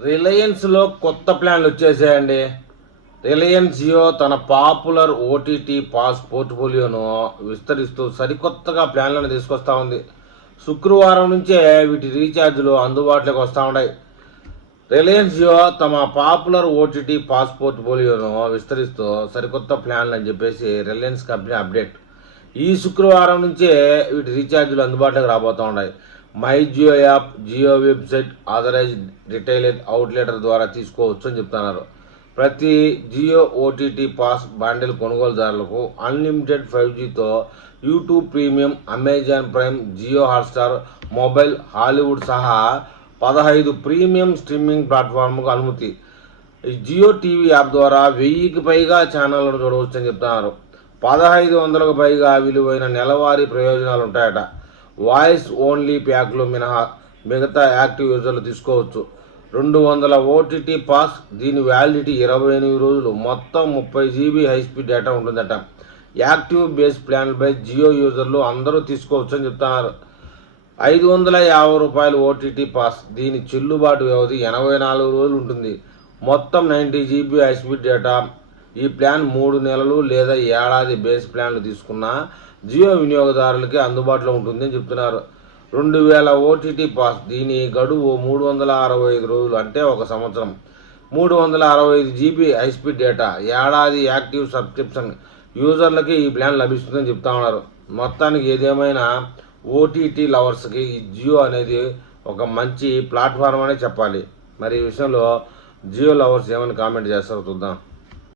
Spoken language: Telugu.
రిలయన్స్లో కొత్త ప్లాన్లు వచ్చేసాయండి. రిలయన్స్ జియో తన పాపులర్ ఓటీటీ పాస్ పోర్ట్ఫోలియోను విస్తరిస్తూ సరికొత్తగా ప్లాన్లను తీసుకొస్తా ఉంది. శుక్రవారం నుంచే వీటి రీఛార్జ్లు అందుబాటులోకి వస్తూ ఉన్నాయి. రిలయన్స్ జియో తమ పాపులర్ ఓటీటీ పాస్ పోర్ట్ఫోలియోను విస్తరిస్తూ సరికొత్త ప్లాన్లు అని చెప్పేసి రిలయన్స్ కంపెనీ అప్డేట్. ఈ శుక్రవారం నుంచే వీటి రీఛార్జ్లు అందుబాటులోకి రాబోతూ ఉన్నాయి. My Jio app, Jio website, authorized retailer అవుట్లెటర్ ద్వారా తీసుకోవచ్చు అని చెప్తున్నారు. ప్రతి జియో ఓటీటీ పాస్ బాండిల్ కొనుగోలుదారులకు అన్లిమిటెడ్ 5Gతో YouTube premium, Amazon prime, Jio Hotstar, mobile, Hollywood సహా 15 ప్రీమియం స్ట్రీమింగ్ ప్లాట్ఫామ్కు అనుమతి. జియో టీవీ యాప్ ద్వారా 1000కి పైగా ఛానళ్లను చూడవచ్చు అని చెప్తున్నారు. 1500కు పైగా విలువైన నెలవారీ ప్రయోజనాలు ఉంటాయట. వాయిస్ ఓన్లీ ప్యాక్లు మినహా మిగతా యాక్టివ్ యూజర్లు తీసుకోవచ్చు. 200 ఓటీటీ పాస్, దీని వ్యాలిడిటీ 28 రోజులు, మొత్తం 30 GB హైస్పీడ్ డేటా ఉంటుందట. యాక్టివ్ బేస్ ప్లాన్పై జియో యూజర్లు అందరూ తీసుకోవచ్చు అని చెప్తున్నారు. 550 రూపాయలు ఓటీటీ పాస్, దీని చెల్లుబాటు వ్యవధి 84 రోజులు ఉంటుంది, మొత్తం 90 GB హైస్పీడ్ డేటా. ఈ ప్లాన్ 3 నెలలు లేదా ఏడాది బేస్ ప్లాన్లు తీసుకున్న జియో వినియోగదారులకి అందుబాటులో ఉంటుందని చెప్తున్నారు. 2000 ఓటీటీ పాస్, దీని గడువు 365 రోజులు, అంటే 1 సంవత్సరం, 365 GB హైస్పీడ్ డేటా, ఏడాది యాక్టివ్ సబ్స్క్రిప్షన్ యూజర్లకి ఈ ప్లాన్ లభిస్తుందని చెప్తా ఉన్నారు. మొత్తానికి ఏదేమైనా ఓటీటీ లవర్స్కి ఈ జియో అనేది ఒక మంచి ప్లాట్ఫామ్ అనే చెప్పాలి. మరి ఈ విషయంలో జియో లవర్స్ ఏమైనా కామెంట్ చేస్తారో చూద్దాం.